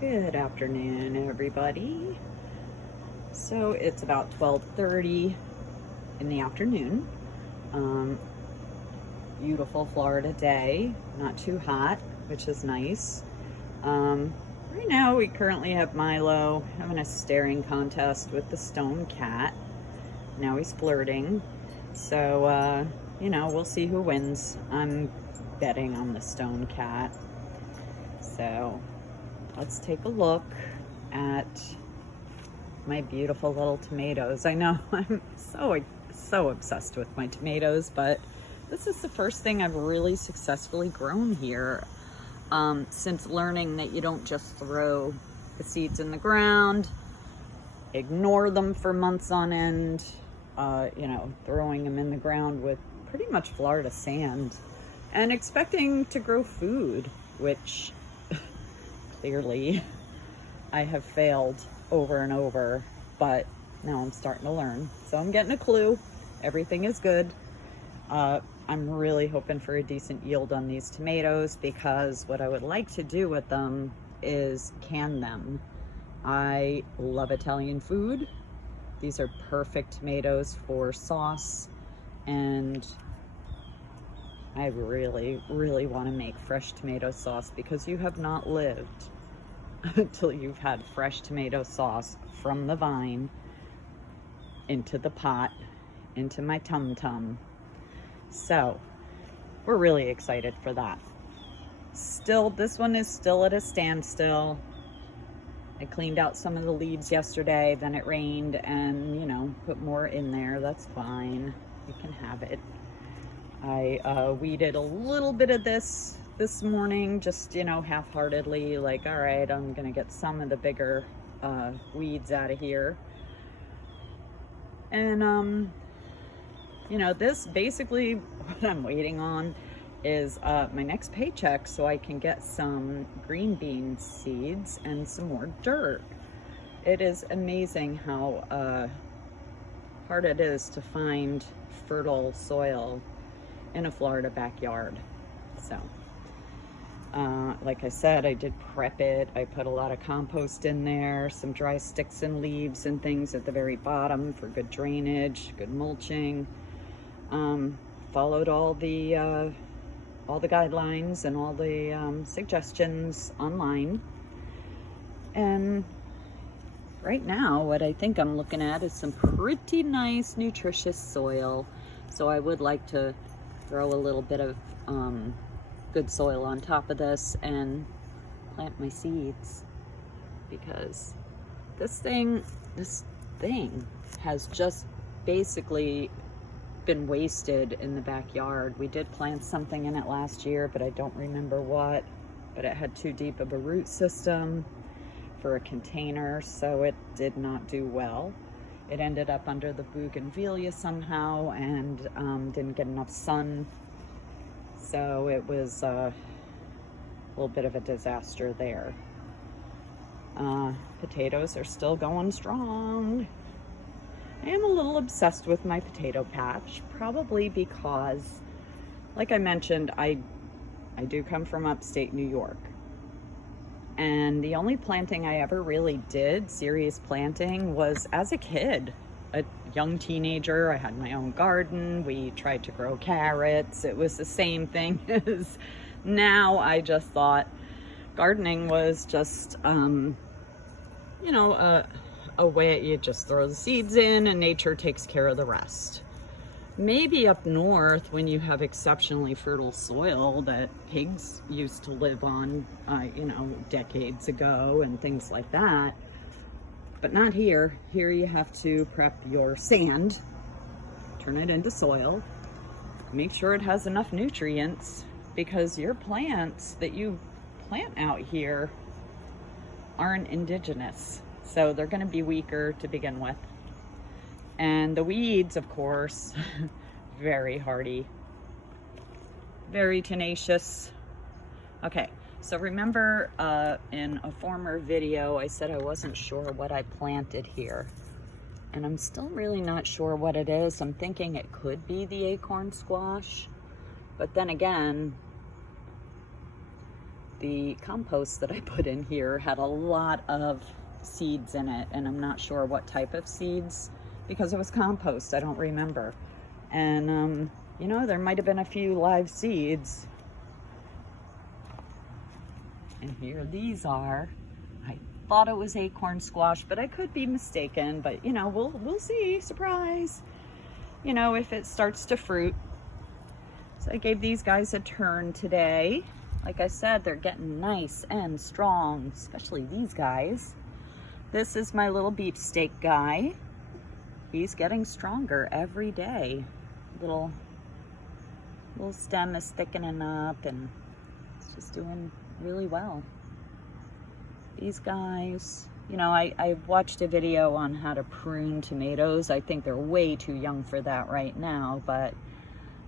Good afternoon, everybody. So it's about 12:30 in the afternoon. Um, Beautiful Florida day, not too hot, which is nice. Right now we currently have Milo having a staring contest with the stone cat. Now he's flirting. So, we'll see who wins. I'm betting on the stone cat. So let's take a look at my beautiful little tomatoes. I know I'm so obsessed with my tomatoes, but this is the first thing I've really successfully grown here since learning that you don't just throw the seeds in the ground, ignore them for months on end, throwing them in the ground with pretty much Florida sand and expecting to grow food, which clearly I have failed over and over, but now I'm starting to learn. So I'm getting a clue. Everything is good. I'm really hoping for a decent yield on these tomatoes because what I would like to do with them is can them. I love Italian food. These are perfect tomatoes for sauce, and I really, really want to make fresh tomato sauce because you have not lived until you've had fresh tomato sauce from the vine into the pot, into my tum-tum. So we're really excited for that. Still, this one is still at a standstill. I cleaned out some of the leaves yesterday, then it rained and, put more in there. That's fine. You can have it. I weeded a little bit of this morning, just, half-heartedly, like, all right, I'm gonna get some of the bigger weeds out of here. And, this basically what I'm waiting on is my next paycheck so I can get some green bean seeds and some more dirt. It is amazing how hard it is to find fertile soil in a Florida backyard. So, like I said, I did prep it. I put a lot of compost in there, some dry sticks and leaves and things at the very bottom for good drainage, good mulching. Followed all the guidelines and all the suggestions online. And right now, what I think I'm looking at is some pretty nice, nutritious soil. So I would like to throw a little bit of good soil on top of this and plant my seeds, because this thing has just basically been wasted in the backyard. We did plant something in it last year, but I don't remember what, but it had too deep of a root system for a container, so it did not do well. It ended up under the bougainvillea somehow and didn't get enough sun, so it was a little bit of a disaster there. Potatoes are still going strong. I am a little obsessed with my potato patch, probably because, like I mentioned, I do come from upstate New York. And the only planting I ever really did, serious planting, was as a kid, a young teenager. I had my own garden. We tried to grow carrots. It was the same thing as now. I just thought gardening was just, a way you just throw the seeds in and nature takes care of the rest. Maybe up north, when you have exceptionally fertile soil that pigs used to live on, decades ago and things like that. But not here. Here you have to prep your sand, turn it into soil, make sure it has enough nutrients, because your plants that you plant out here aren't indigenous. So they're going to be weaker to begin with. And the weeds, of course, very hardy, very tenacious. Okay, so remember in a former video, I said I wasn't sure what I planted here. And I'm still really not sure what it is. I'm thinking it could be the acorn squash. But then again, the compost that I put in here had a lot of seeds in it, and I'm not sure what type of seeds because it was compost. I don't remember. And you know, there might have been a few live seeds. And here these are. I thought it was acorn squash, but I could be mistaken. But you know, we'll see. Surprise. You know, if it starts to fruit. So I gave these guys a turn today. Like I said, they're getting nice and strong, especially these guys. This is my little beefsteak guy. He's getting stronger every day. Little stem is thickening up and it's just doing really well. These guys, you know, I watched a video on how to prune tomatoes. I think they're way too young for that right now, but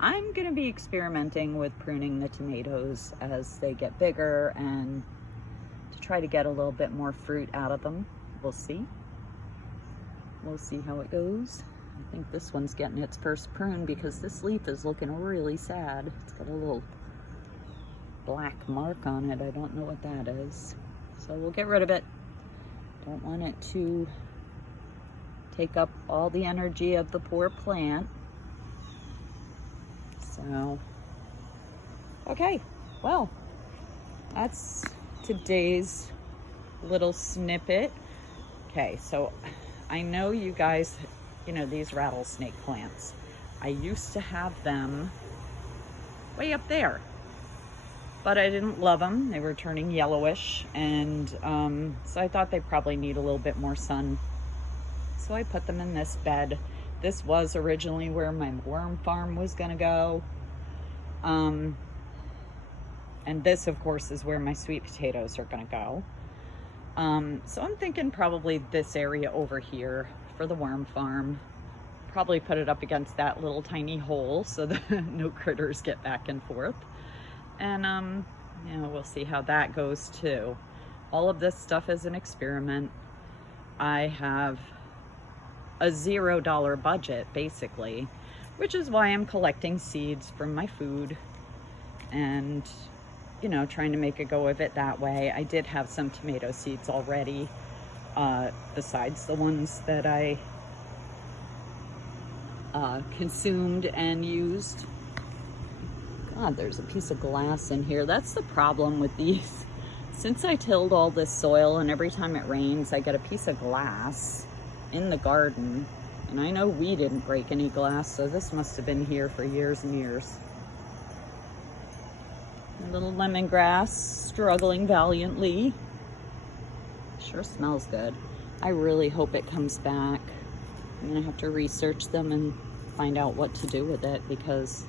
I'm gonna be experimenting with pruning the tomatoes as they get bigger and to try to get a little bit more fruit out of them. We'll see. We'll see how it goes. I think this one's getting its first prune because this leaf is looking really sad. It's got a little black mark on it. I don't know what that is. So we'll get rid of it. Don't want it to take up all the energy of the poor plant. So, okay, well, that's today's little snippet. Okay, so I know you guys, you know, these rattlesnake plants. I used to have them way up there, but I didn't love them. They were turning yellowish, and so I thought they probably need a little bit more sun. So I put them in this bed. This was originally where my worm farm was gonna go. And this, of course, is where my sweet potatoes are gonna go. So I'm thinking probably this area over here for the worm farm. Probably put it up against that little tiny hole so that no critters get back and forth. And, you know, we'll see how that goes too. All of this stuff is an experiment. I have a $0 budget basically, which is why I'm collecting seeds from my food and, you know, trying to make a go of it that way. I did have some tomato seeds already, besides the ones that I consumed and used. God, there's a piece of glass in here. That's the problem with these. Since I tilled all this soil and every time it rains, I get a piece of glass in the garden. And I know we didn't break any glass, so this must have been here for years and years. A little lemongrass struggling valiantly. Sure smells good. I really hope it comes back. I'm gonna have to research them and find out what to do with it because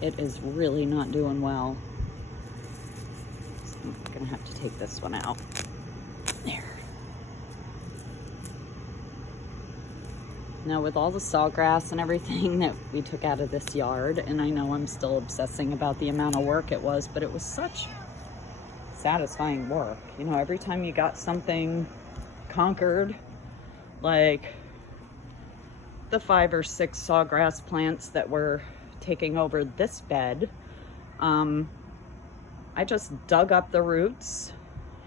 it is really not doing well. So I'm gonna have to take this one out. There. Now with all the sawgrass and everything that we took out of this yard, and I know I'm still obsessing about the amount of work it was, but it was such satisfying work. You know, every time you got something conquered, like the 5 or 6 sawgrass plants that were taking over this bed, I just dug up the roots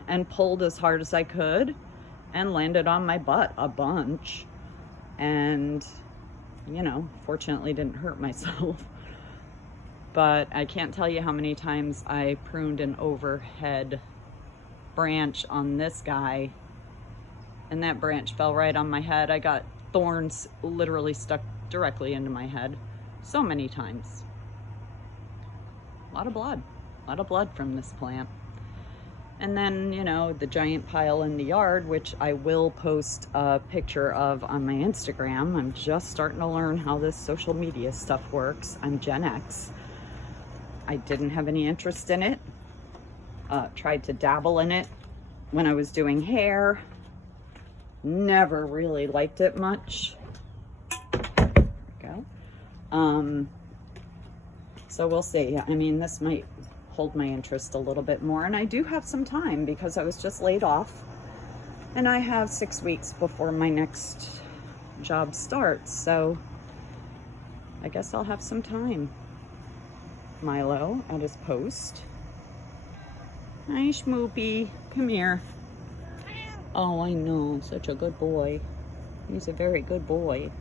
and pulled as hard as I could and landed on my butt a bunch. And, you know, fortunately didn't hurt myself. But I can't tell you how many times I pruned an overhead branch on this guy, and that branch fell right on my head. I got thorns literally stuck directly into my head so many times. A lot of blood from this plant. And then, you know, the giant pile in the yard, which I will post a picture of on my Instagram. I'm just starting to learn how this social media stuff works. I'm Gen X. I didn't have any interest in it. Tried to dabble in it when I was doing hair. Never really liked it much. There we go. So we'll see. I mean, this might hold my interest a little bit more, and I do have some time because I was just laid off and I have 6 weeks before my next job starts, so I guess I'll have some time. Milo at his post. Hi, Schmoopy. Come here. Oh, I know. Such a good boy. He's a very good boy.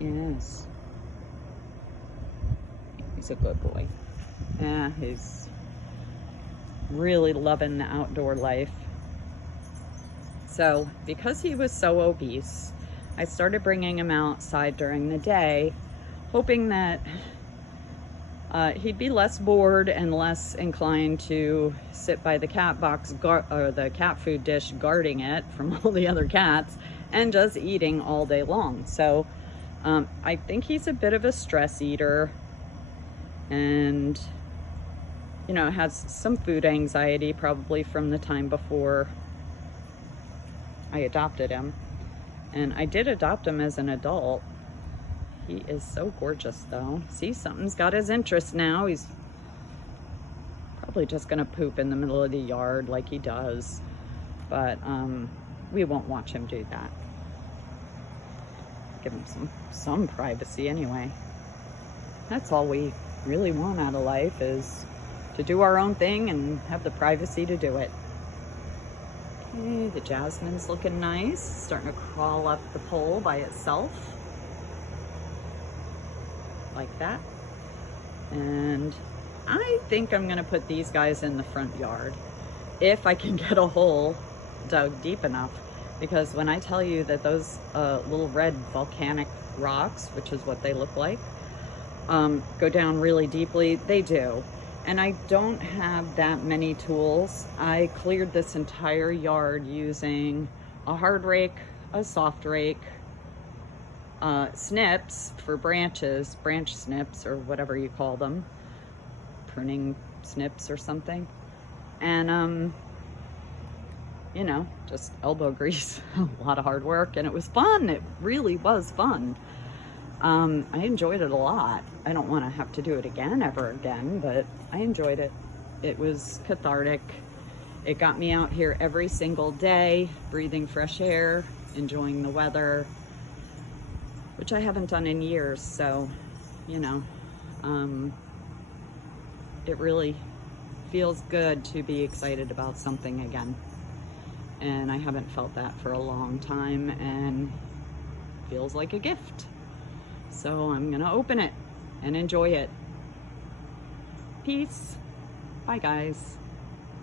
Yes. He's a good boy. Yeah, he's really loving the outdoor life. So, because he was so obese, I started bringing him outside during the day, hoping that he'd be less bored and less inclined to sit by the cat box or the cat food dish guarding it from all the other cats and just eating all day long. So I think he's a bit of a stress eater and, you know, has some food anxiety probably from the time before I adopted him. And I did adopt him as an adult. He is so gorgeous though. See, something's got his interest now. He's probably just gonna poop in the middle of the yard like he does. But we won't watch him do that. Give him some privacy anyway. That's all we really want out of life, is to do our own thing and have the privacy to do it. Okay, the jasmine's looking nice. Starting to crawl up the pole by itself. Like that. And I think I'm gonna put these guys in the front yard if I can get a hole dug deep enough, because when I tell you that those little red volcanic rocks, which is what they look like, go down really deeply, they do. And I don't have that many tools. I cleared this entire yard using a hard rake, a soft rake, snips for branches, branch snips or whatever you call them, pruning snips or something, and you know, just elbow grease. A lot of hard work, and it was fun. It really was fun. I enjoyed it a lot. I don't want to have to do it again ever again, but I enjoyed it. It was cathartic. It got me out here every single day, breathing fresh air, enjoying the weather, which I haven't done in years. So, you know, it really feels good to be excited about something again. And I haven't felt that for a long time, and feels like a gift. So I'm gonna open it and enjoy it. Peace. Bye, guys.